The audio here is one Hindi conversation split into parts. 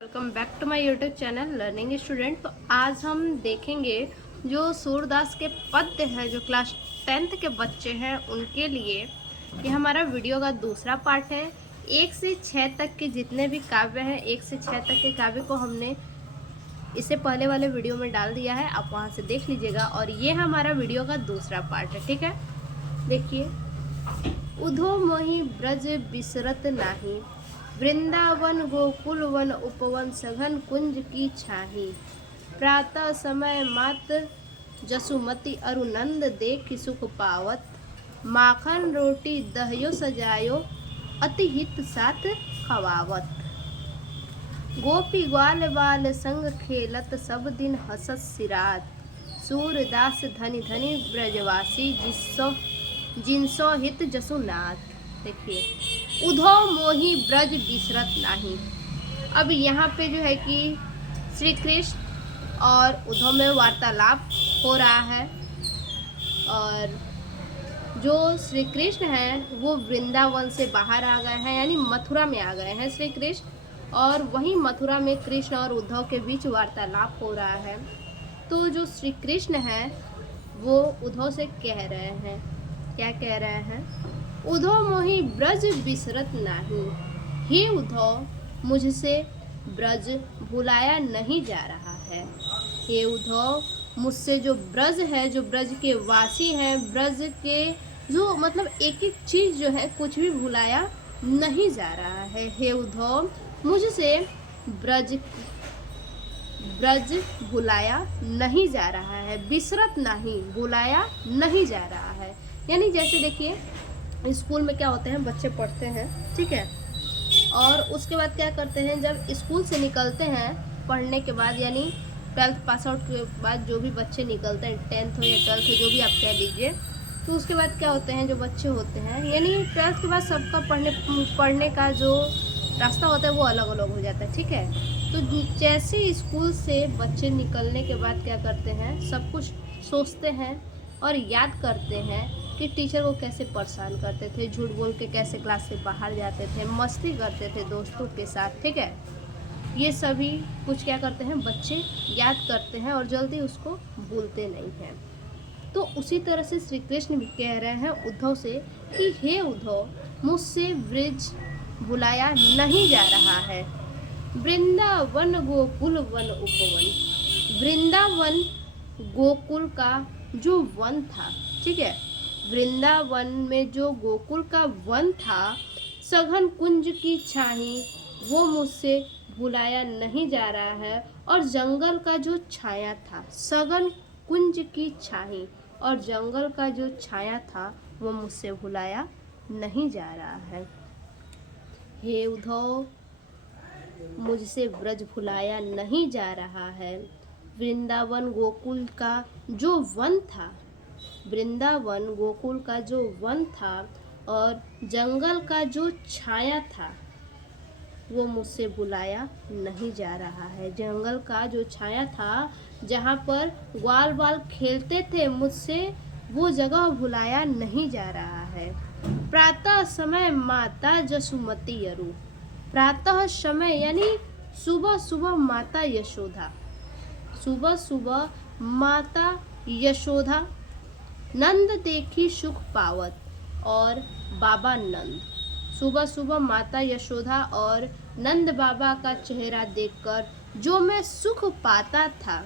Welcome back to my YouTube channel learning student. तो आज हम देखेंगे जो सूरदास के पद्य हैं, जो क्लास 10th के बच्चे हैं उनके लिए ये हमारा वीडियो का दूसरा पार्ट है। 1 से 6 तक के जितने भी काव्य हैं, 1 से 6 तक के काव्य को हमने इससे पहले वाले वीडियो में डाल दिया है, आप वहाँ से देख लीजिएगा। और ये हमारा वीडियो का दूसरा पार्ट है, ठीक है। देखिए, उधो मोहि ब्रज बिसरत नाही, वृंदावन गोकुल वन उपवन सघन कुंज की छाही। प्रातः समय मात जसुमति अरुनंद देख सुख पावत, माखन रोटी दहयो सजायो अति हित साथ खवावत। गोपी ग्वाल बाल संग खेलत सब दिन हसत सिरात, सूरदास धनी धनी ब्रजवासी जिनसो हित जसुनाथ। देखिए, उधो मोहि ब्रज बिसरत नाही। अब यहाँ पे जो है कि श्री कृष्ण और उद्धव में वार्तालाप हो रहा है, और जो श्री कृष्ण हैं वो वृंदावन से बाहर आ गए हैं, यानी मथुरा में आ गए हैं श्री कृष्ण, और वहीं मथुरा में कृष्ण और उद्धव के बीच वार्तालाप हो रहा है। तो जो श्री कृष्ण हैं वो उद्धव से कह रहे हैं, क्या कह रहे हैं? उद्धव मोहि ब्रज बिसरत नाही, हे उद्धव मुझसे ब्रज भुलाया नहीं जा रहा है। हे उद्धव, मुझसे जो ब्रज है, जो ब्रज के वासी हैं, ब्रज के जो मतलब एक एक चीज़ जो है कुछ भी भुलाया नहीं जा रहा है। हे उद्धव, मुझसे ब्रज भुलाया नहीं जा रहा है। बिसरत नहीं, भुलाया नहीं जा रहा है। यानी जैसे देखिए, स्कूल में क्या होते हैं, बच्चे पढ़ते हैं, ठीक है, और उसके बाद क्या करते हैं, जब स्कूल से निकलते हैं पढ़ने के बाद, यानी 12th पास आउट के बाद जो भी बच्चे निकलते हैं, 10th हो या 12th हो, जो भी आप कह लीजिए, तो उसके बाद क्या होते हैं, जो बच्चे होते हैं, यानी 12th के बाद सबका पढ़ने का जो रास्ता होता है वो अलग अलग हो जाता है, ठीक है। तो जैसे स्कूल से बच्चे निकलने के बाद क्या करते हैं, सब कुछ सोचते हैं और याद करते हैं कि टीचर को कैसे परेशान करते थे, झूठ बोल के कैसे क्लास से बाहर जाते थे, मस्ती करते थे दोस्तों के साथ, ठीक है। ये सभी कुछ क्या करते हैं, बच्चे याद करते हैं और जल्दी उसको भूलते नहीं हैं। तो उसी तरह से श्री कृष्ण भी कह रहे हैं उद्धव से कि हे उद्धव, मुझसे ब्रज भुलाया नहीं जा रहा है। वृंदावन गोकुल वन उपवन, वृंदावन गोकुल का जो वन था, ठीक है, वृंदावन में जो गोकुल का वन था, सघन कुंज की छाही, वो मुझसे भुलाया नहीं जा रहा है। और जंगल का जो छाया था, सघन कुंज की छाही और जंगल का जो छाया था, वो मुझसे भुलाया नहीं जा रहा है। हे उद्धव, मुझसे ब्रज भुलाया नहीं जा रहा है। वृंदावन गोकुल का जो वन था, वृंदावन गोकुल का जो वन था और जंगल का जो छाया था, वो मुझसे भुलाया नहीं जा रहा है। जंगल का जो छाया था, जहाँ पर ग्वाल बाल खेलते थे, मुझसे वो जगह भुलाया नहीं जा रहा है। प्रातः समय माता जसुमती अरु, प्रातः समय यानी सुबह सुबह माता यशोदा, सुबह सुबह माता यशोदा नंद देखी सुख पावत, और बाबा नंद, सुबह सुबह माता यशोदा और नंद बाबा का चेहरा देखकर जो मैं सुख पाता था,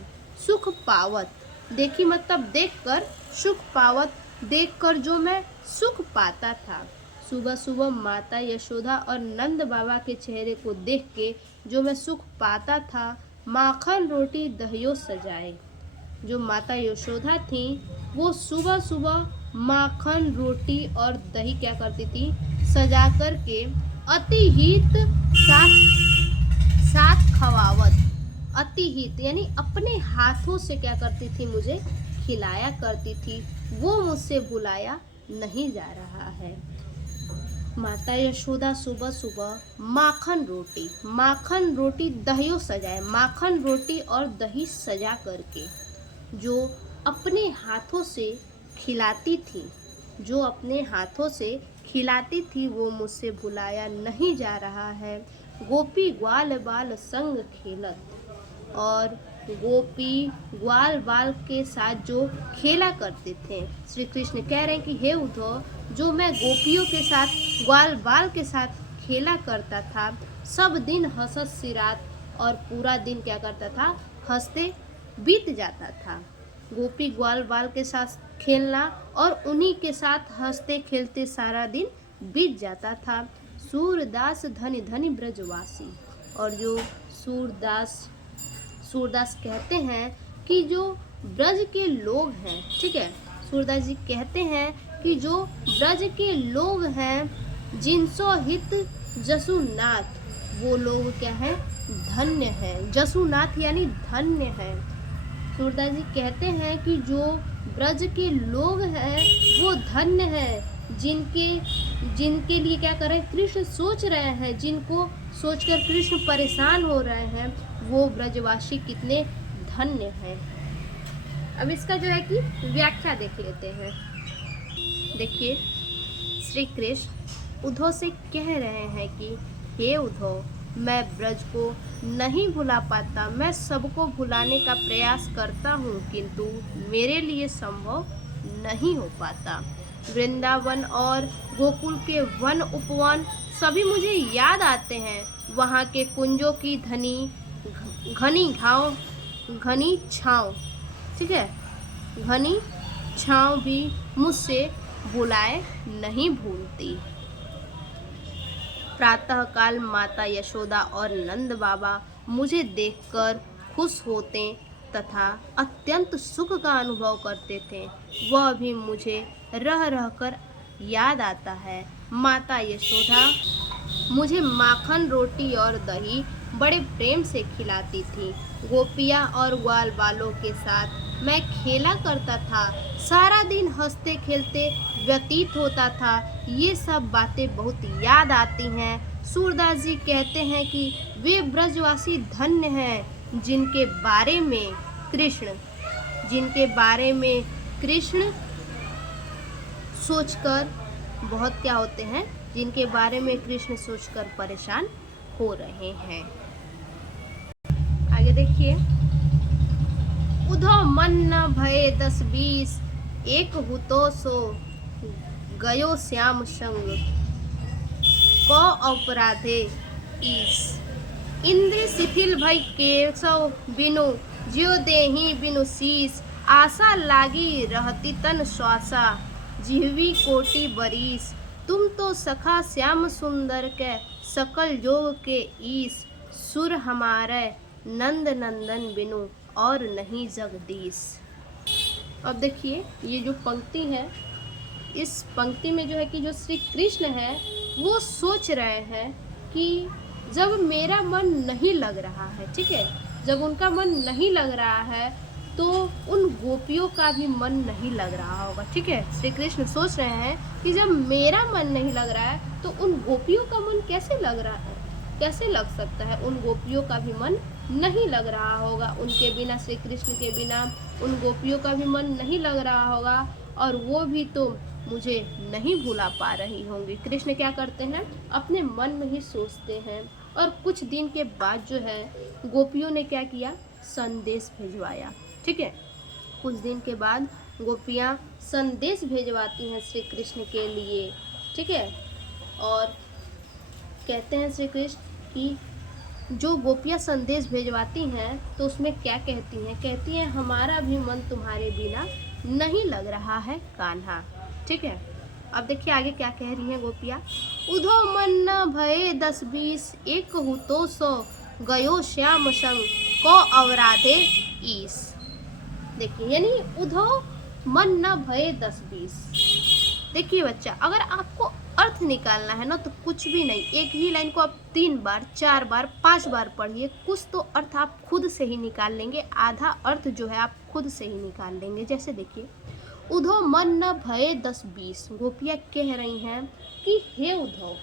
सुख पावत, देखी मतलब देखकर, सुख पावत देखकर जो मैं सुख पाता था। सुबह सुबह माता यशोदा और नंद बाबा के चेहरे को देख के जो मैं सुख पाता था, माखन रोटी दहियो सजाए। जो माता यशोदा थी वो सुबह सुबह माखन रोटी और दही क्या करती थी, सजा कर के अति हित साथ खवावत। अति हित यानी अपने हाथों से क्या करती थी, मुझे खिलाया करती थी, वो मुझसे भुलाया नहीं जा रहा है। माता यशोदा सुबह सुबह माखन रोटी दहियो सजाए, माखन रोटी और दही सजा करके जो अपने हाथों से खिलाती थी, जो अपने हाथों से खिलाती थी, वो मुझसे भुलाया नहीं जा रहा है। गोपी ग्वाल बाल संग खेलत। और गोपी ग्वाल बाल के साथ जो खेला करते थे, श्री कृष्ण कह रहे हैं कि हे उद्धव, जो मैं गोपियों के साथ ग्वाल बाल के साथ खेला करता था, सब दिन हंसत सी रात, और पूरा दिन क्या करता था, हंसते बीत जाता था। गोपी ग्वाल बाल के साथ खेलना और उन्हीं के साथ हंसते खेलते सारा दिन बीत जाता था। सूरदास धनी धनी ब्रजवासी। और जो सूरदास कहते हैं कि जो ब्रज के लोग हैं, ठीक है, सूरदास जी कहते हैं कि जो ब्रज के लोग हैं, जिनसो हित जसुनाथ, वो लोग क्या है, धन्य है। जसुनाथ यानी धन्य है। सूरदास जी कहते हैं कि जो ब्रज के लोग हैं वो धन्य है, जिनके लिए क्या कर रहे हैं, कृष्ण सोच रहे हैं, जिनको सोचकर कृष्ण परेशान हो रहे हैं, वो ब्रजवासी कितने धन्य हैं। अब इसका जो है कि व्याख्या देख लेते हैं। देखिए, श्री कृष्ण उद्धव से कह रहे हैं कि हे उद्धव, मैं ब्रज को नहीं भुला पाता, मैं सबको भुलाने का प्रयास करता हूँ, किंतु मेरे लिए संभव नहीं हो पाता। वृंदावन और गोकुल के वन उपवन सभी मुझे याद आते हैं। वहाँ के कुंजों की घनी छाँव, ठीक है, घनी छाँव भी मुझसे बुलाए नहीं भूलती। प्रातःकाल माता यशोदा और नंद बाबा मुझे देखकर खुश होते तथा अत्यंत सुख का अनुभव करते थे। वह भी मुझे रह रहकर याद आता है। माता यशोदा मुझे माखन, रोटी और दही बड़े प्रेम से खिलाती थी। गोपियाँ और ग्वाल बालों के साथ मैं खेला करता था। सारा दिन हंसते खेलते व्यतीत होता था। ये सब बातें बहुत याद आती हैं। सूरदास जी कहते हैं कि वे ब्रजवासी धन्य हैं, जिनके बारे में कृष्ण सोचकर बहुत क्या होते हैं, जिनके बारे में कृष्ण सोचकर परेशान हो रहे हैं। आगे देखिए, उद्धव मन न भये 10-20, एक हुतो सो गयो श्याम संग, को अपराधे ईस। इंद्र शिथिल भई केशव बिनु, ज्यो देहि बिनु शीस। आशा लागी रहती तन श्वासा, जिह्वी कोटि बरीस। तुम तो सखा श्याम सुंदर के, सकल योग के ईस। सुर हमारे नंद नंदन बिनु, और नहीं जगदीश। अब देखिए, ये जो पंक्ति है, इस पंक्ति में जो है कि जो श्री कृष्ण है वो सोच रहे हैं कि जब मेरा मन नहीं लग रहा है, ठीक है, जब उनका मन नहीं लग रहा है तो उन गोपियों का भी मन नहीं लग रहा होगा, ठीक है। श्री कृष्ण सोच रहे हैं कि जब मेरा मन नहीं लग रहा है तो उन गोपियों का मन कैसे लग रहा है, कैसे लग सकता है। उन गोपियों का भी मन नहीं लग रहा होगा, उनके बिना, श्री कृष्ण के बिना उन गोपियों का भी मन नहीं लग रहा होगा, और वो भी तो मुझे नहीं भुला पा रही होंगी। कृष्ण क्या करते हैं, अपने मन में ही सोचते हैं। और कुछ दिन के बाद जो है गोपियों ने क्या किया, संदेश भिजवाया, ठीक है। कुछ दिन के बाद गोपियाँ संदेश भिजवाती हैं श्री कृष्ण के लिए, ठीक है। और कहते हैं श्री कृष्ण कि जो गोपियाँ संदेश भिजवाती हैं तो उसमें क्या कहती हैं, कहती हैं हमारा भी मन तुम्हारे बिना नहीं लग रहा है कान्हा, ठीक है। अब देखिए आगे क्या कह रही हैं गोपियाँ। उधो मन न भये 10-20, एक हुतो सो गयो श्याम संग, को अवराधे ईस। देखिए, यानी उधो मन न भये 10-20। देखिए बच्चा, अगर आपको अर्थ निकालना है ना तो कुछ भी नहीं, एक ही लाइन को आप 3 बार 4 बार 5 बार पढ़िए, कुछ तो अर्थ आप खुद से ही निकाल लेंगे, आधा अर्थ जो है आप खुद से ही निकाल लेंगे। जैसे देखिए, उद्धव मन न भये 10-20, गोपियाँ कह रही हैं कि हे उद्धव,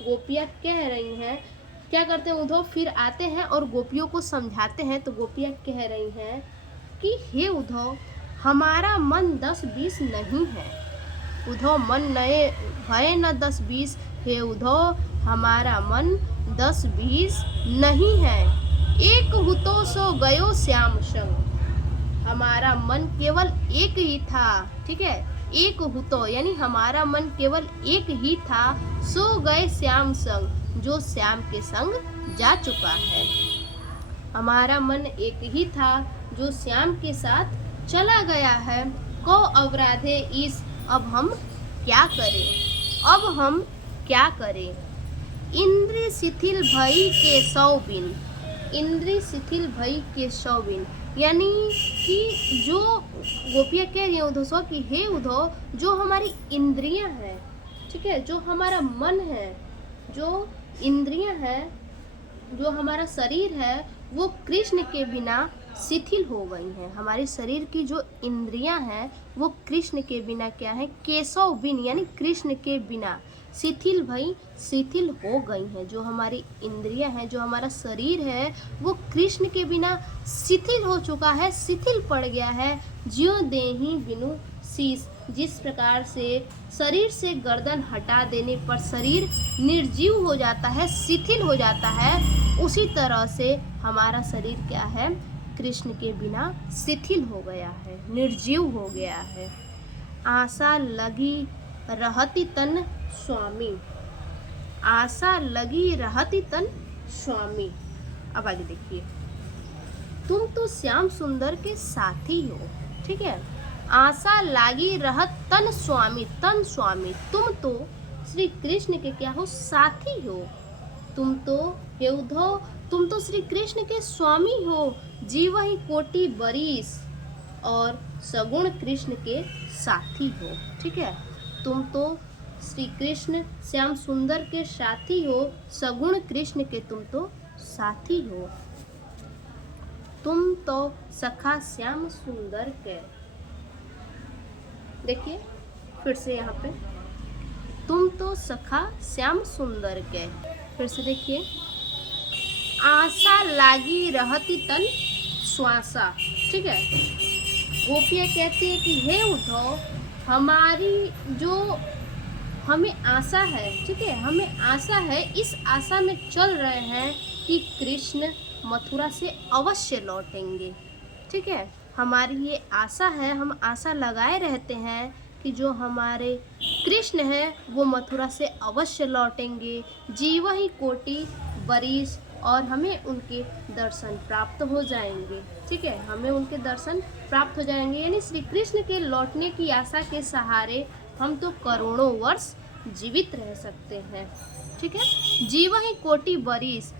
गोपियाँ कह रही हैं, क्या करते हैं उद्धव, फिर आते हैं और गोपियों को समझाते हैं। तो गोपियाँ कह रही हैं कि हे उद्धव, हमारा मन 10-20 नहीं है। उद्धव मन नए भये न 10-20, हे उद्धव, हमारा मन 10 20 नहीं है, एक हूँ तो सो गयो श्याम संग। हमारा मन केवल एक ही था, ठीक है, एक हूँ तो यानी हमारा मन केवल एक ही था, सो गए श्याम संग, जो श्याम के संग जा चुका है। हमारा मन एक ही था जो श्याम के साथ चला गया है। को अवराधे इस, अब हम क्या करें, अब हम क्या करें। इंद्र शिथिल भई के सौ बिन, इंद्र शिथिल भई के सौ बिन, यानी कि जो गोपियाँ कह रही है उद्धव से कि हे उद्धव, जो हमारी इंद्रियां हैं, ठीक है, जो हमारा मन है, जो इंद्रियां हैं, जो हमारा शरीर है, वो कृष्ण के बिना शिथिल हो गई हैं। हमारे शरीर की जो इंद्रियां हैं वो कृष्ण के बिना क्या है, केशव बिन यानी कृष्ण के बिना शिथिल भई, शिथिल हो गई हैं। जो हमारी इंद्रियां हैं, जो हमारा शरीर है, वो कृष्ण के बिना शिथिल हो चुका है, शिथिल पड़ गया है। ज्यों देहि बिनु शीश, जिस प्रकार से शरीर से गर्दन हटा देने पर शरीर निर्जीव हो जाता है, शिथिल हो जाता है, उसी तरह से हमारा शरीर क्या है, कृष्ण के बिना शिथिल हो गया है, निर्जीव हो गया है। आशा लगी रहती तन स्वामी, आशा लगी रहती तन स्वामी। अब आगे देखिए, तुम तो श्याम सुंदर के साथी हो, ठीक है, आशा लागी रहत तन स्वामी, तन स्वामी, तुम तो श्री कृष्ण के क्या हो, साथी हो। तुम तो हे उद्धव, तुम तो श्री कृष्ण के स्वामी हो, जीव ही कोटि बरीस, और सगुण कृष्ण के साथी हो, ठीक है। तुम तो श्री कृष्ण श्याम सुंदर के साथी हो, सगुण कृष्ण के तुम तो साथी हो। तुम तो सखा श्याम सुंदर के, देखिए फिर से यहाँ पे, तुम तो सखा श्याम सुंदर के, फिर से देखिए, आशा लागी रहती तन श्वासा, ठीक है। गोपियाँ कहती है कि हे उद्धव, हमारी जो हमें आशा है, ठीक है, हमें आशा है, इस आशा में चल रहे हैं कि कृष्ण मथुरा से अवश्य लौटेंगे, ठीक है। हमारी ये आशा है, हम आशा लगाए रहते हैं कि जो हमारे कृष्ण हैं वो मथुरा से अवश्य लौटेंगे, जीव ही कोटि बरीस, और हमें उनके दर्शन प्राप्त हो जाएंगे, ठीक है, हमें उनके दर्शन प्राप्त हो जाएंगे। यानी श्री कृष्ण के लौटने की आशा के सहारे हम तो करोड़ों वर्ष जीवित रह सकते हैं, ठीक है। जीव ही कोटि बरीस,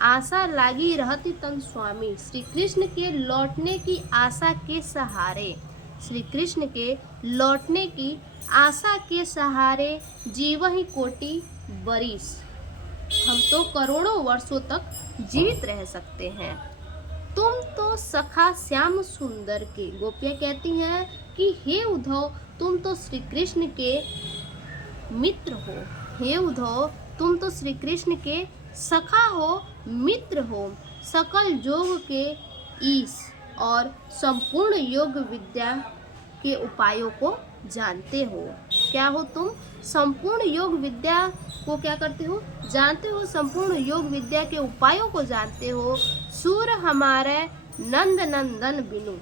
आशा लागी रहती तन स्वामी, श्री कृष्ण के लौटने की आशा के सहारे, श्री कृष्ण के लौटने की आशा के सहारे जीव ही कोटि बरीस, हम तो करोड़ों वर्षों तक जीवित रह सकते हैं। तुम तो सखा श्याम सुंदर के, गोपियाँ कहती हैं कि हे उद्धव, तुम तो श्री कृष्ण के मित्र हो, हे उद्धव, तुम तो श्री कृष्ण के सखा हो, मित्र हो, सकल योग के ईश, और संपूर्ण योग विद्या के उपायों को जानते हो। क्या हो तुम, संपूर्ण योग विद्या को क्या करते हो, जानते हो, संपूर्ण योग विद्या के उपायों को जानते हो। सूर हमारे नंद नंदन बिनु,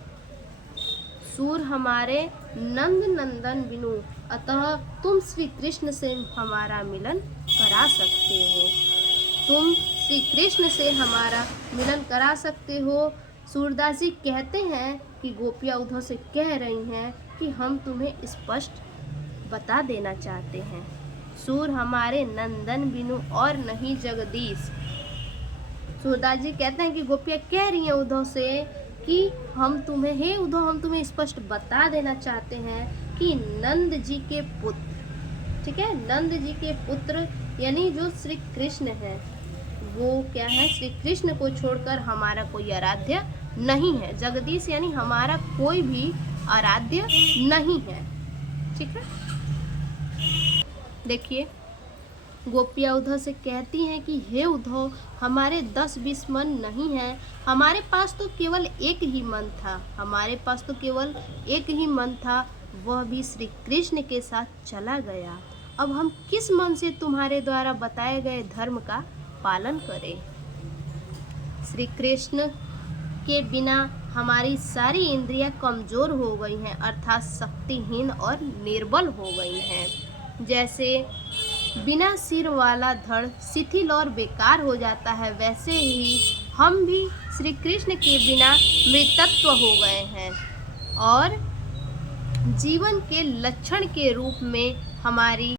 सूर हमारे नंद नंदन बिनु, अतः तुम श्री कृष्ण से हमारा मिलन करा सकते हो, तुम श्री कृष्ण से हमारा मिलन करा सकते हो। सूरदास जी कहते हैं कि गोपियाँ उद्धव से कह रही हैं कि हम तुम्हें स्पष्ट बता देना चाहते हैं, सूर हमारे नंदन बिनु और नहीं जगदीश। सूरदास जी कहते हैं कि गोपियाँ कह रही हैं उद्धव से कि हम तुम्हें, हे उद्धव, हम तुम्हें स्पष्ट बता देना चाहते हैं कि नंद जी के पुत्र, ठीक है, नंद जी के पुत्र यानी जो श्री कृष्ण है, वो क्या है, श्री कृष्ण को छोड़कर हमारा कोई आराध्य नहीं है। जगदीश यानी हमारा कोई भी आराध्य नहीं है, ठीक है। देखिए गोपियाँ उद्धव से कहती हैं कि हे उद्धव, हमारे 10-20 मन नहीं हैं, हमारे पास तो केवल एक ही मन था, हमारे पास तो केवल एक ही मन था, वह भी श्री कृष्ण के साथ चला गया। अब हम किस मन से तुम्हारे द्वारा बताए गए धर्म का पालन करें। श्री कृष्ण के बिना हमारी सारी इंद्रियां कमजोर हो गई हैं, अर्थात शक्तिहीन और निर्बल हो गई हैं। जैसे बिना सिर वाला धड़ शिथिल और बेकार हो जाता है, वैसे ही हम भी श्री कृष्ण के बिना मृतत्व हो गए हैं और जीवन के लक्षण के रूप में हमारी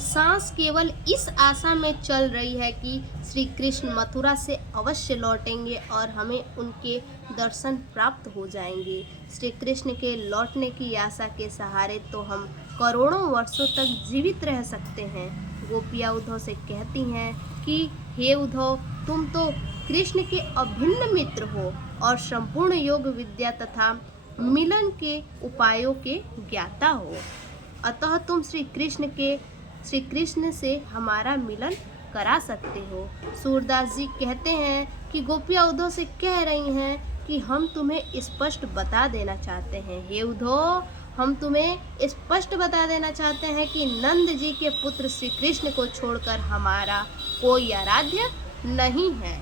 सांस केवल इस आशा में चल रही है कि श्री कृष्ण मथुरा से अवश्य लौटेंगे और हमें उनके दर्शन प्राप्त हो जाएंगे। श्री कृष्ण के लौटने की आशा के सहारे तो हम करोड़ों वर्षों तक जीवित रह सकते हैं। गोपियाँ उद्धव से कहती हैं कि हे उद्धव, तुम तो कृष्ण के अभिन्न मित्र हो और संपूर्ण योग विद्या तथा मिलन के उपायों के ज्ञाता हो, अतः तुम श्री कृष्ण से हमारा मिलन करा सकते हो। सूरदास जी कहते हैं कि गोपियाँ उद्धव से कह रही हैं कि हम तुम्हें स्पष्ट बता देना चाहते हैं, हे उद्धव, हम तुम्हें स्पष्ट बता देना चाहते हैं कि नंद जी के पुत्र श्री कृष्ण को छोड़कर हमारा कोई आराध्य नहीं है।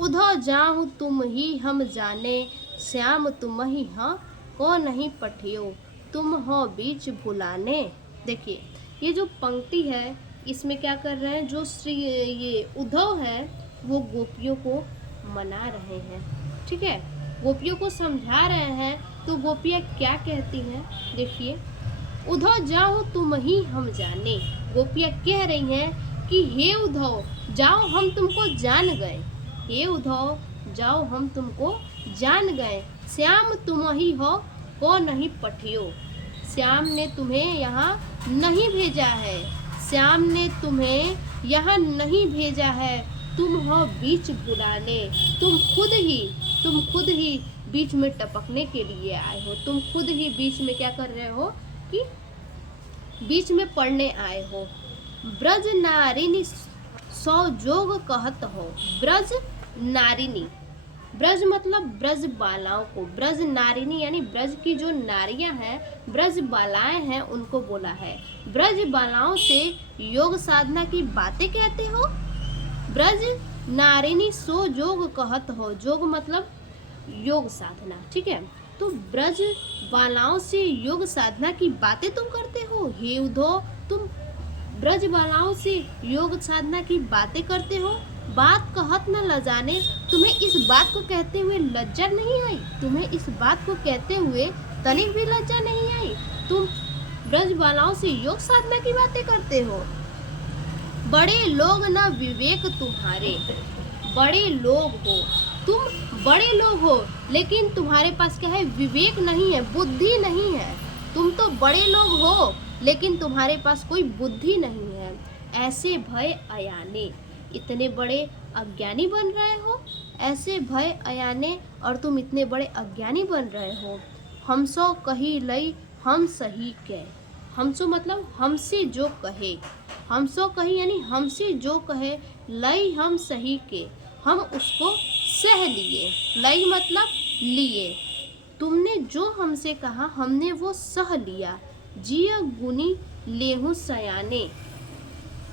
उद्धव जाहु तुम ही हम जाने, श्याम तुम ही हाँ को नहीं पठियो, तुम हो बीच भुलाने। देखिए ये जो पंक्ति है इसमें क्या कर रहे हैं, जो ये उद्धव है वो गोपियों को मना रहे हैं, ठीक है, गोपियों को समझा रहे हैं। तो गोपियाँ क्या कहती हैं, देखिए, उद्धव जाओ तुम ही हम जाने। गोपियाँ कह रही हैं कि हे उद्धव जाओ हम तुमको जान गए, हे उद्धव जाओ हम तुमको जान गए, श्याम तुम ही हो को नहीं पठियो। श्याम ने तुम्हें यहाँ नहीं भेजा है, श्याम ने तुम्हें यहाँ नहीं भेजा है, तुम हो बीच बुलाने, तुम खुद ही बीच में टपकने के लिए आए हो, तुम खुद ही बीच में क्या कर रहे हो कि बीच में पढ़ने आए हो। ब्रज नारिनी सौ जोग कहत हो, ब्रज नारिनी, ब्रज मतलब ब्रज बालाओं को, ब्रज नारिनी यानी ब्रज की जो नारियां हैं, ब्रज बालाएं हैं, उनको बोला है। ब्रज बालाओं से योग साधना की बातें कहते हो, ब्रज नारिनी सो जोग कहत हो, जोग मतलब योग साधना, ठीक है। तो ब्रज बालाओं से योग साधना की बातें तुम करते हो, हे उद्धव तुम ब्रज बालाओं से योग साधना की बातें करते हो, बात कहत न लजाने, तुम्हें इस बात को कहते हुए लज्जा नहीं आई, तुम्हें इस बात को कहते हुए तनिक भी लज्जा नहीं आई, तुम ब्रज बालाओं से योग साधना की बातें करते हो। बड़े लोग न विवेक तुम्हारे, बड़े लोग हो तुम, बड़े लोग हो लेकिन तुम्हारे पास क्या है, विवेक नहीं है, बुद्धि नहीं है। तुम तो बड़े लोग हो लेकिन तुम्हारे पास कोई बुद्धि नहीं है। ऐसे भय अयाने, इतने बड़े अज्ञानी बन रहे हो, ऐसे भय अयाने, और तुम इतने बड़े अज्ञानी बन रहे हो। हमसो कही लई हम सही के, हमसो मतलब हमसे जो कहे, हमसो कही यानी हमसे जो कहे, लई हम सही के, हम उसको सह लिए, लई मतलब लिए, तुमने जो हमसे कहा हमने वो सह लिया। जिय गुनी लेहु सयाने,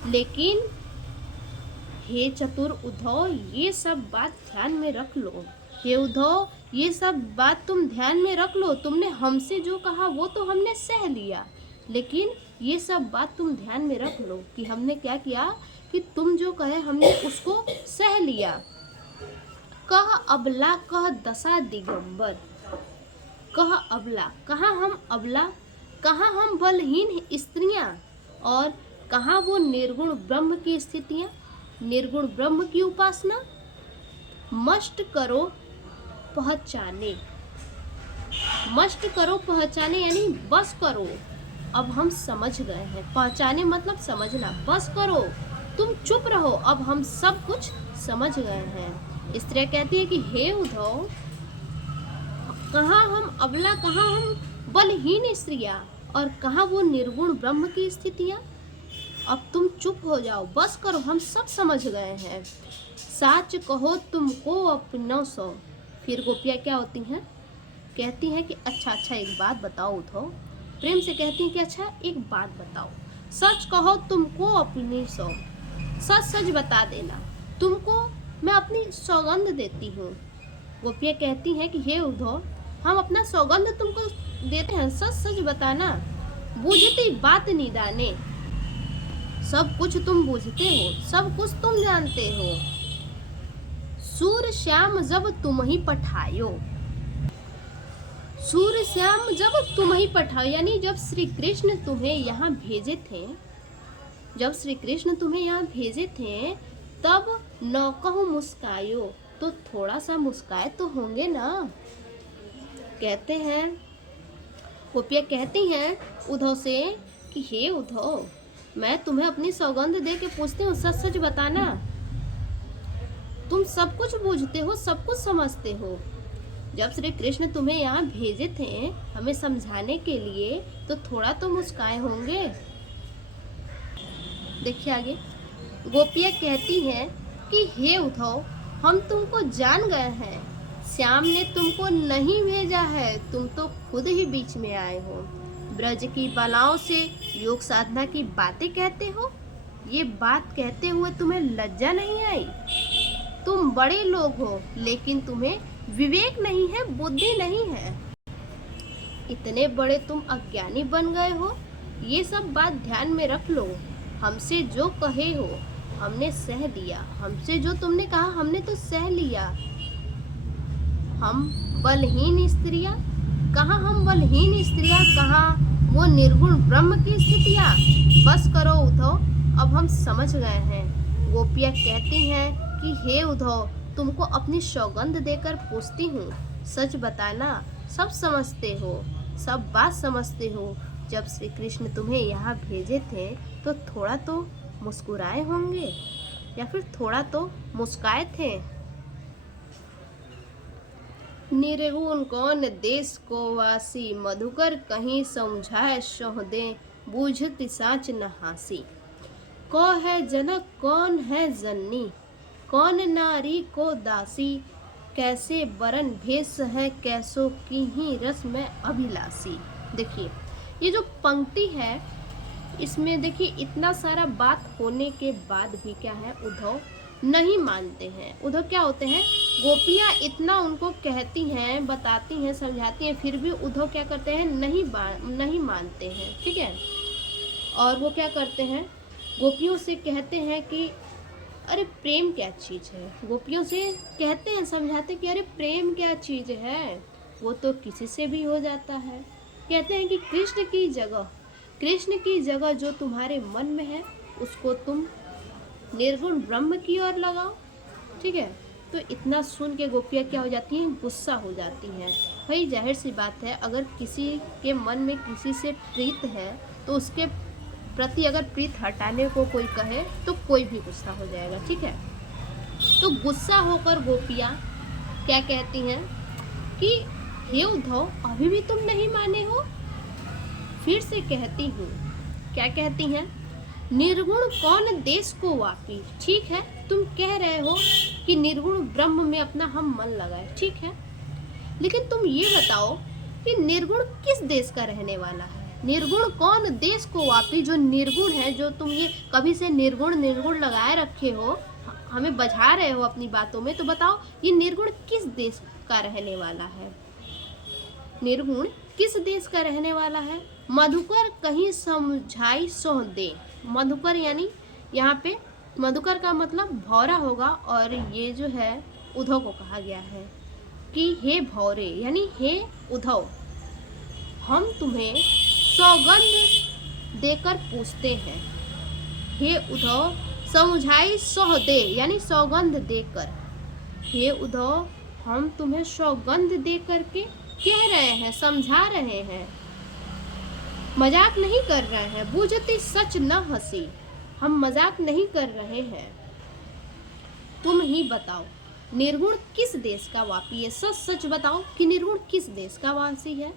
लेकिन हे चतुर उद्धव ये सब बात ध्यान में रख लो, हे उद्धव ये सब बात तुम ध्यान में रख लो, तुमने हमसे जो कहा वो तो हमने सह लिया, लेकिन ये सब बात तुम ध्यान में रख लो कि हमने क्या किया कि तुम जो कहे हमने उसको सह लिया। कह अबला कह दशा दिगंबर, कह अबला, कहाँ हम अबला, कहाँ हम बलहीन स्त्रियां, और कहाँ वो निर्गुण ब्रह्म की स्थितियां, निर्गुण ब्रह्म की उपासना। मष्ट करो पहचाने, मष्ट करो पहचाने यानी बस करो, अब हम समझ गए हैं, पहचाने मतलब समझना, बस करो तुम चुप रहो, अब हम सब कुछ समझ गए हैं। स्त्रियां कहती है कि हे उद्धव कहाँ हम अबला, कहाँ हम बलहीन स्त्रियां, और कहाँ वो निर्गुण ब्रह्म की स्थितियां, अब तुम चुप हो जाओ, बस करो, हम सब समझ गए हैं। साच कहो तुमको अपनो सो, फिर गोपियाँ क्या होती हैं, कहती हैं कि अच्छा एक बात बताओ उद्धव, प्रेम से कहती हैं कि अच्छा एक बात बताओ, सच कहो तुमको अपनी सो, सच सच बता देना, तुमको मैं अपनी सौगंध देती हूँ। गोपियाँ कहती हैं कि हे उद्धव, हम अपना सौगंध तुमको देते हैं, सच सच बताना। बूझती बात निदाने, सब कुछ तुम बूझते हो, सब कुछ तुम जानते हो। सूर्य श्याम जब तुम ही पठायो, सूर्य श्याम जब तुम ही पठाओ, यानी जब श्री कृष्ण तुम्हें यहाँ भेजे थे, जब श्री कृष्ण तुम्हें यहाँ भेजे थे तब नौकहु मुस्कायो, तो थोड़ा सा मुस्काए तो होंगे ना। कहते हैं, गोपियाँ कहती हैं उद्धव से कि हे उद्धव, मैं तुम्हें अपनी सौगंध दे के पूछती हूँ, सच सच बताना। तुम सब कुछ बूझते हो, सब कुछ समझते हो। जब श्री कृष्ण तुम्हें यहाँ भेजे थे हमें समझाने के लिए, तो थोड़ा तो मुस्काए होंगे। देखिए आगे, गोपियाँ कहती हैं कि हे उद्धव, हम तुमको जान गए हैं, श्याम ने तुमको नहीं भेजा है, तुम तो खुद ही बीच में आए हो। ब्रज की बालाओं से योग साधना की बातें कहते हो, ये बात कहते हुए तुम्हें लज्जा नहीं आई? तुम बड़े लोग हो, लेकिन तुम्हें विवेक नहीं है, बुद्धि नहीं है। इतने बड़े तुम अज्ञानी बन गए हो, ये सब बात ध्यान में रख लो। हमसे जो कहे हो हमने सह लिया, हमसे जो तुमने कहा हमने तो सह लिया। हम बलहीन स्त्रियां, कहाँ हम बलहीन स्त्रियां, कहाँ वो निर्गुण ब्रह्म की स्थितियां। बस करो उद्धव, अब हम समझ गए हैं। गोपियाँ कहती हैं कि हे उद्धव, तुमको अपनी सौगंध देकर पूछती हूँ, सच बताना, सब समझते हो, सब बात समझते हो। जब श्री कृष्ण तुम्हें यहाँ भेजे थे तो थोड़ा तो मुस्कुराए होंगे, या फिर थोड़ा तो मुस्काए थे। निर्गुण कौन देश को वासी, मधुकर कहीं समझाए सोहदे, बूझती साच न हासी। कौ है जनक कौन है जननी, कौन नारी को दासी, कैसे बरन भेष है कैसो की ही रस में अभिलाषी। देखिए ये जो पंक्ति है, इसमें देखिए इतना सारा बात होने के बाद भी क्या है, उद्धव नहीं मानते हैं। उद्धव क्या होते हैं, गोपियाँ इतना उनको कहती हैं, बताती हैं, समझाती हैं, फिर भी उद्धव क्या करते हैं, नहीं मानते हैं। ठीक है, और वो क्या करते हैं, गोपियों से कहते हैं कि अरे प्रेम क्या चीज़ है। गोपियों से कहते हैं, समझाते कि अरे प्रेम क्या चीज़ है, वो तो किसी से भी हो जाता है। कहते हैं कि कृष्ण की जगह जो तुम्हारे मन में है उसको तुम निर्गुण ब्रह्म की ओर लगाओ। ठीक है, तो इतना सुन के गोपियाँ क्या हो जाती हैं, गुस्सा हो जाती हैं। भाई जाहिर सी बात है, अगर किसी के मन में किसी से प्रीत है तो उसके प्रति अगर प्रीत हटाने को कोई कहे तो कोई भी गुस्सा हो जाएगा। ठीक है, तो गुस्सा होकर गोपियाँ क्या कहती हैं कि हे उद्धव, अभी भी तुम नहीं माने हो। फिर से कहती हूँ, क्या कहती हैं, निर्गुण कौन देश को वापी। ठीक है, तुम कह रहे हो कि निर्गुण ब्रह्म में अपना हम मन लगाए, ठीक है, लेकिन तुम ये बताओ कि निर्गुण किस देश का रहने वाला है। निर्गुण कौन देश को वापी, जो निर्गुण है, जो तुम ये कभी से निर्गुण निर्गुण लगाए रखे हो, हमें बझा रहे हो अपनी बातों में, तो बताओ ये निर्गुण किस देश का रहने वाला है। निर्गुण किस देश का रहने वाला है। मधुकर कहीं समझाई सोह दे। मधुकर यानी यहाँ पे मधुकर का मतलब भौरा होगा, और ये जो है उद्धव को कहा गया है कि हे भौरे, यानी हे उद्धव, हम तुम्हें सौगंध देकर पूछते हैं। हे उद्धव, समझाई सोह दे, यानी सौगंध देकर। हे उद्धव, हम तुम्हें सौगंध दे करके कह रहे हैं, समझा रहे हैं, मजाक नहीं कर रहे हैं। बूझती सच न हंसी, हम मजाक नहीं कर रहे हैं। तुम ही बताओ निर्गुण किस देश का वापी है। सच सच बताओ कि निर्गुण किस देश का वासी है।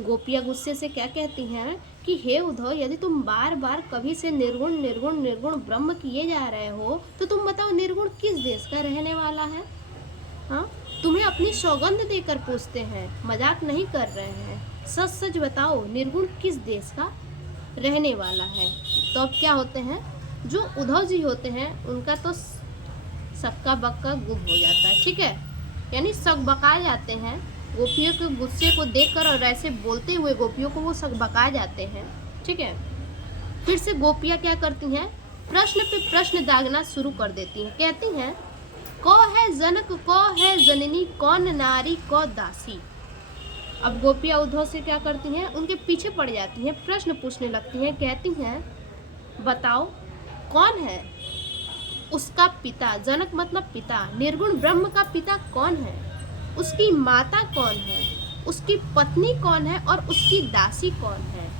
गोपियाँ गुस्से से क्या कहती हैं कि हे उद्धव, यदि तुम बार बार कभी से निर्गुण निर्गुण निर्गुण ब्रह्म किए जा रहे हो, तो तुम बताओ निर्गुण किस देश का रहने वाला है। हाँ, तुम्हें अपनी सौगंध देकर पूछते हैं, मजाक नहीं कर रहे हैं। सच सच बताओ निर्गुण किस देश का रहने वाला है। तो अब क्या होते हैं, जो उद्धव जी होते हैं उनका तो सक्का बक्का गुम हो जाता है, ठीक है, यानी सकबका जाते हैं। गोपियों के गुस्से को देखकर और ऐसे बोलते हुए गोपियों को वो सकबका जाते हैं, ठीक है। फिर से गोपियाँ क्या करती हैं, प्रश्न पे प्रश्न दागना शुरू कर देती हैं। कहती हैं, कौ है जनक कौ है जननी, कौन नारी कौ दासी। अब गोपियाँ उद्धव से क्या करती हैं, उनके पीछे पड़ जाती हैं, प्रश्न पूछने लगती हैं। कहती हैं, बताओ कौन है उसका पिता, जनक मतलब पिता, निर्गुण ब्रह्म का पिता कौन है, उसकी माता कौन है, उसकी पत्नी कौन है और उसकी दासी कौन है।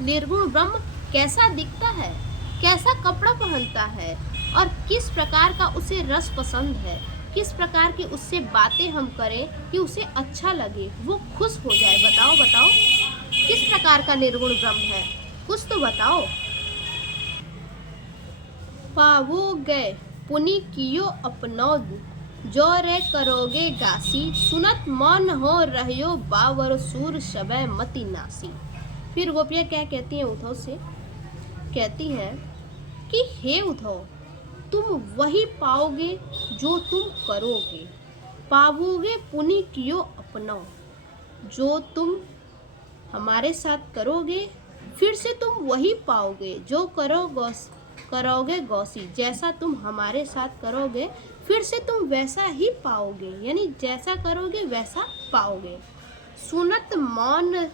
निर्गुण ब्रह्म कैसा दिखता है, कैसा कपड़ा पहनता है और किस प्रकार का उसे रस पसंद है, किस प्रकार की उससे बातें हम करें कि उसे अच्छा लगे, वो खुश हो जाए। बताओ बताओ किस प्रकार का निर्गुण ब्रह्म है, कुछ तो बताओ। पावोगे पुनि कियो अपनौ, जो रे करोगे गासी, सुनत मौन हो रहियो बावर सूर शबै मति नासी। फिर गोपियाँ क्या कहती हैं उद्धव से, कहती हैं कि हे उद्धव, तुम वही पाओगे जो तुम करोगे। पावोगे पुनि कियो अपनौ, जो तुम हमारे साथ करोगे फिर से तुम वही पाओगे जो करोगे गौसी। जैसा तुम हमारे साथ करोगे फिर से तुम वैसा ही पाओगे, यानी जैसा करोगे वैसा पाओगे। सुनत मौन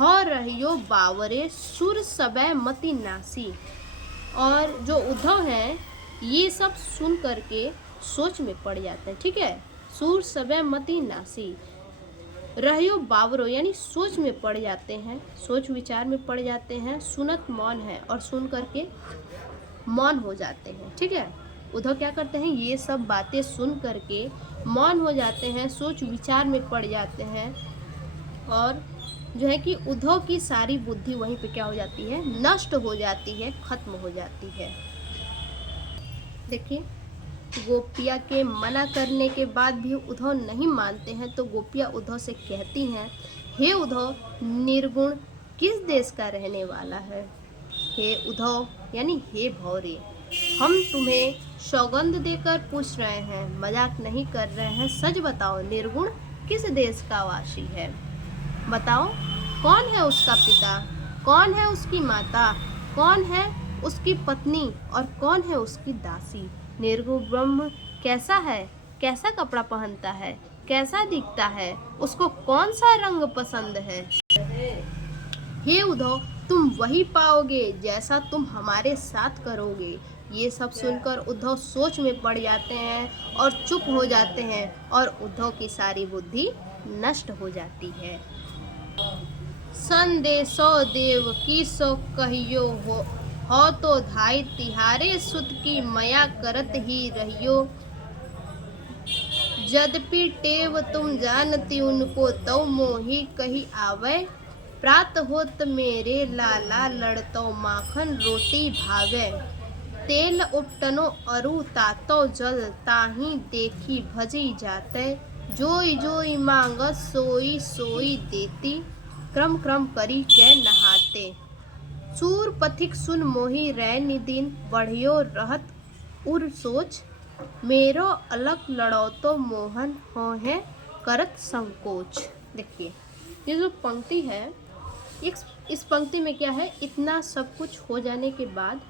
हो रहियो बावरे, सुर सबे मति नासी। और जो उद्धव हैं ये सब सुन करके सोच में पड़ जाते हैं, ठीक है। सुर सबे मति नासी, रहियो बावरो यानी सोच में पड़ जाते हैं, सोच विचार में पड़ जाते हैं। सुनत मौन है और सुन करके मौन हो जाते हैं, ठीक है। उद्धव क्या करते हैं, ये सब बातें सुन करके मौन हो जाते हैं, सोच विचार में पड़ जाते हैं और जो है कि उद्धव की सारी बुद्धि वहीं पे क्या हो जाती है, नष्ट हो जाती है, खत्म हो जाती है। देखिए गोपिया के मना करने के बाद भी उद्धव नहीं मानते हैं, तो गोपियाँ उद्धव से कहती हैं, हे उद्धव, निर्गुण किस देश का रहने वाला है। हे उद्धव यानी हे भौरे, हम तुम्हें सौगंध देकर पूछ रहे हैं, मजाक नहीं कर रहे हैं, सच बताओ निर्गुण किस देश का वासी है। बताओ कौन है उसका पिता, कौन है उसकी माता, कौन है उसकी पत्नी और कौन है उसकी दासी। निर्गुण ब्रह्म कैसा है, कैसा कपड़ा पहनता है, कैसा दिखता है, उसको कौन सा रंग पसंद है। हे उद्धव, तुम वही पाओगे जैसा तुम हमारे साथ करोगे। ये सब सुनकर उद्धव सोच में पड़ जाते हैं और चुप हो जाते हैं और उद्धव की सारी बुद्धि नष्ट हो जाती है। संदेशो देव की सो कहियो हो तो धाई, तिहारे सुत की मया करत ही रहियो। यद्यपि टेव तुम जानती उनको, तो मोही कही आवे। प्रात होत मेरे लाला, लड़तो माखन रोटी भावे। तेल उपटनो अरु तातो जल, ताही देखी भजी जाते। जोई जोई मांगत सोई सोई देती, क्रम क्रम करी के नहाते। सूर पथिक सुन मोही रैन दिन, बढ़ियो रहत उर सोच। मेरो अलग लड़ौतो मोहन हो है करत संकोच। देखिए ये जो पंक्ति है, इस पंक्ति में क्या है, इतना सब कुछ हो जाने के बाद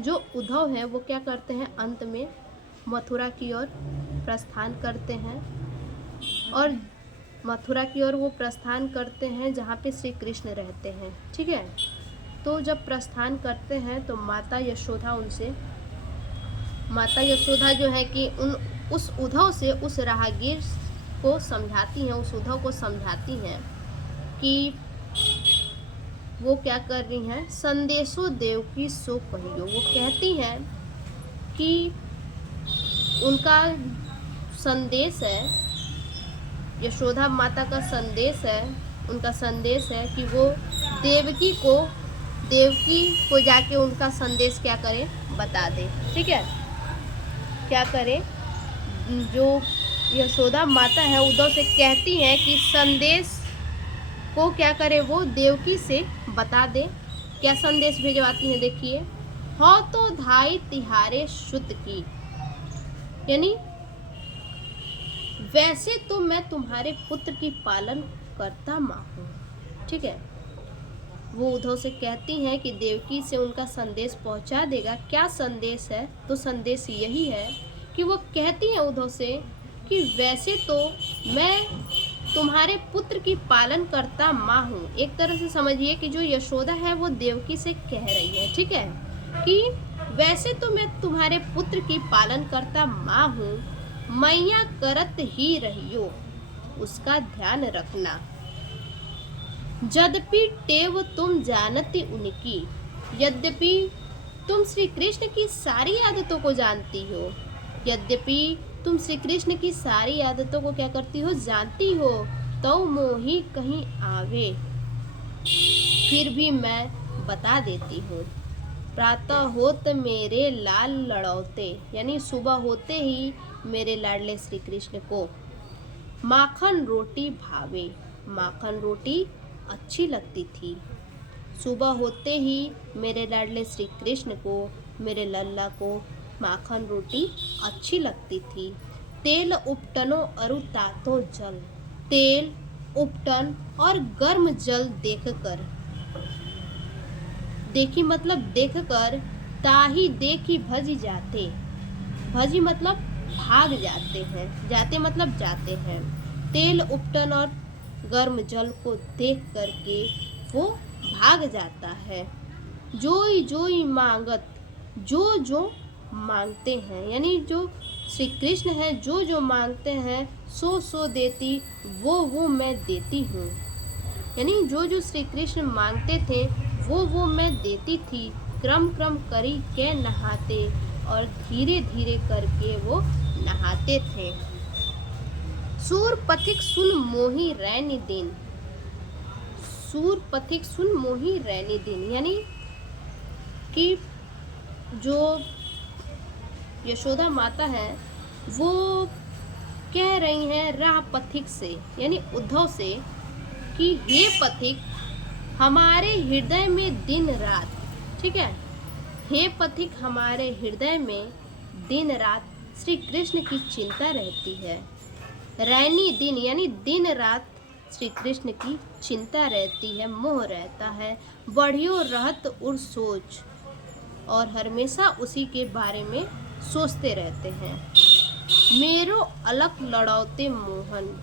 जो उद्धव है वो क्या करते हैं, अंत में मथुरा की ओर प्रस्थान करते हैं और मथुरा की ओर वो प्रस्थान करते हैं जहाँ पे श्री कृष्ण रहते हैं, ठीक है। तो जब प्रस्थान करते हैं तो माता यशोदा जो है कि उस उद्धव से उस राहगीर को समझाती हैं, उस उद्धव को समझाती हैं कि वो क्या कर रही हैं, संदेशो देव की सो कहियो। वो कहती हैं कि उनका संदेश है, यशोदा माता का संदेश है, उनका संदेश है कि वो देवकी को जाके उनका संदेश क्या करें, बता दे, ठीक है। क्या करें, जो यशोदा माता है उद्धव से कहती हैं कि संदेश को क्या करे, वो देवकी से बता दे। क्या संदेश भिजवाती हैं, देखिए। हो तो धाई तिहारे शुद्ध की, यानी वैसे तो मैं तुम्हारे पुत्र की पालन करता माँ हूँ। ठीक है, वो उद्धव से कहती हैं कि देवकी से उनका संदेश पहुंचा देगा। क्या संदेश है? तो संदेश यही है कि वो कहती हैं उद्धव से कि वैसे तो मैं तुम्हारे पुत्र की पालन करता माँ हूँ। एक तरह से समझिए कि जो यशोदा है वो देवकी से कह रही है, ठीक है, कि वैसे तो मैं तुम्हारे पुत्र की पालन करता माँ हूँ, मैया करत ही रहियो, उसका ध्यान रखना। यद्यपि टेव तुम जानती उनकी, यद्यपि तुम श्री कृष्ण की सारी आदतों को जानती हो, यद्यपि तुम श्री कृष्ण की सारी आदतों को क्या करती हो? जानती हो, तो मोही कहीं आवे फिर भी मैं बता देती हूँ। प्रातः होत मेरे लाल लड़ौते, यानी सुबह होते ही मेरे लाडले श्री कृष्ण को माखन रोटी भावे, माखन रोटी अच्छी लगती थी। सुबह होते ही मेरे लाडले श्री कृष्ण को, मेरे लल्ला को माखन रोटी अच्छी लगती थी। तेल उपटनो अरु तातो जल, तेल उपटन और गर्म जल देखकर, देखी मतलब देखकर, ताही देखी भजी जाते, भजी मतलब भाग जाते हैं, जाते मतलब जाते हैं। तेल उपटन और गर्म जल को देख करके वो भाग जाता है। जोई जोई मांगत, जो जो मांगते हैं, यानी जो श्री कृष्ण है जो जो मांगते हैं सो सो देती, वो मैं देती हूँ। यानी जो जो श्री कृष्ण मांगते थे वो मैं देती थी। क्रम क्रम करी के नहाते, और धीरे धीरे करके वो नहाते थे। सूर पथिक सुन मोही रैनी दिन, सूर पथिक सुन मोही रैनी दिन, यानी कि जो यशोदा माता है वो कह रही हैं राह पथिक से, यानी उद्धव से, कि हे पथिक हमारे हृदय में दिन रात, ठीक है, हे पथिक हमारे हृदय में दिन रात श्री कृष्ण की चिंता रहती है। रैनी दिन, यानी दिन रात श्री कृष्ण की चिंता रहती है, मोह रहता है। बढ़ियो रहत उर सोच, और हमेशा उसी के बारे में सोचते रहते हैं। मेरो अलख लड़ौते मोहन,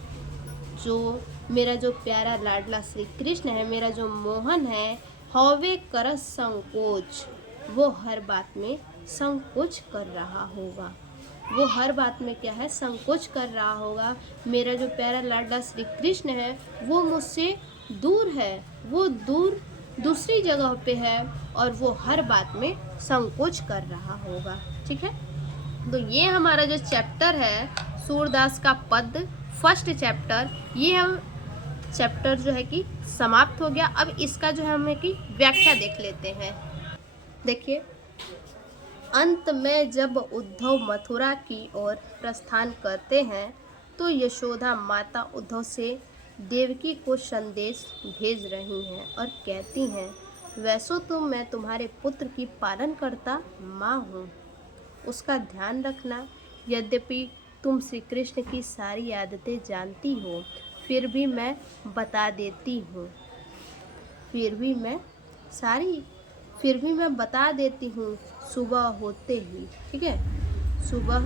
जो मेरा जो प्यारा लाडला श्री कृष्ण है, मेरा जो मोहन है, हौवे करस संकोच, वो हर बात में संकोच कर रहा होगा, वो हर बात में क्या है? संकोच कर रहा होगा। मेरा जो प्यारा लाडला श्री कृष्ण है वो मुझसे दूर है, वो दूर दूसरी जगह पे है, और वो हर बात में संकोच कर रहा होगा। ठीक है, तो ये हमारा जो चैप्टर है सूरदास का पद, फर्स्ट चैप्टर, ये हम चैप्टर जो है कि समाप्त हो गया। अब इसका जो है हमें कि व्याख्या देख लेते हैं। देखिए, अंत में जब उद्धव मथुरा की ओर प्रस्थान करते हैं तो यशोदा माता उद्धव से देवकी को संदेश भेज रही हैं और कहती हैं, वैसो तो मैं तुम्हारे पुत्र की पालन करता माँ हूँ, उसका ध्यान रखना। यद्यपि तुम श्री कृष्ण की सारी आदतें जानती हो, फिर भी मैं बता देती हूँ, फिर भी मैं बता देती हूँ। सुबह होते ही, ठीक है, सुबह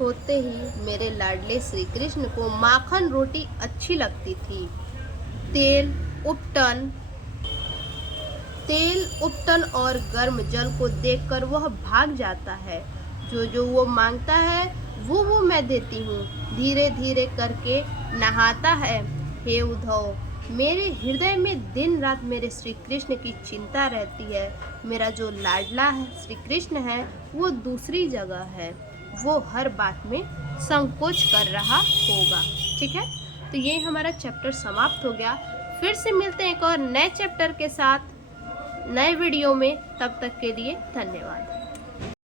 होते ही मेरे लाडले श्री कृष्ण को माखन रोटी अच्छी लगती थी। तेल उपटन और गर्म जल को देखकर वह भाग जाता है। जो जो वो मांगता है वो मैं देती हूँ। धीरे धीरे करके नहाता है। हे उद्धव, मेरे हृदय में दिन रात मेरे श्री कृष्ण की चिंता रहती है। मेरा जो लाडला है श्री कृष्ण है वो दूसरी जगह है, वो हर बात में संकोच कर रहा होगा। ठीक है, तो ये हमारा चैप्टर समाप्त हो गया। फिर से मिलते हैं एक और नए चैप्टर के साथ नए वीडियो में, तब तक के लिए धन्यवाद।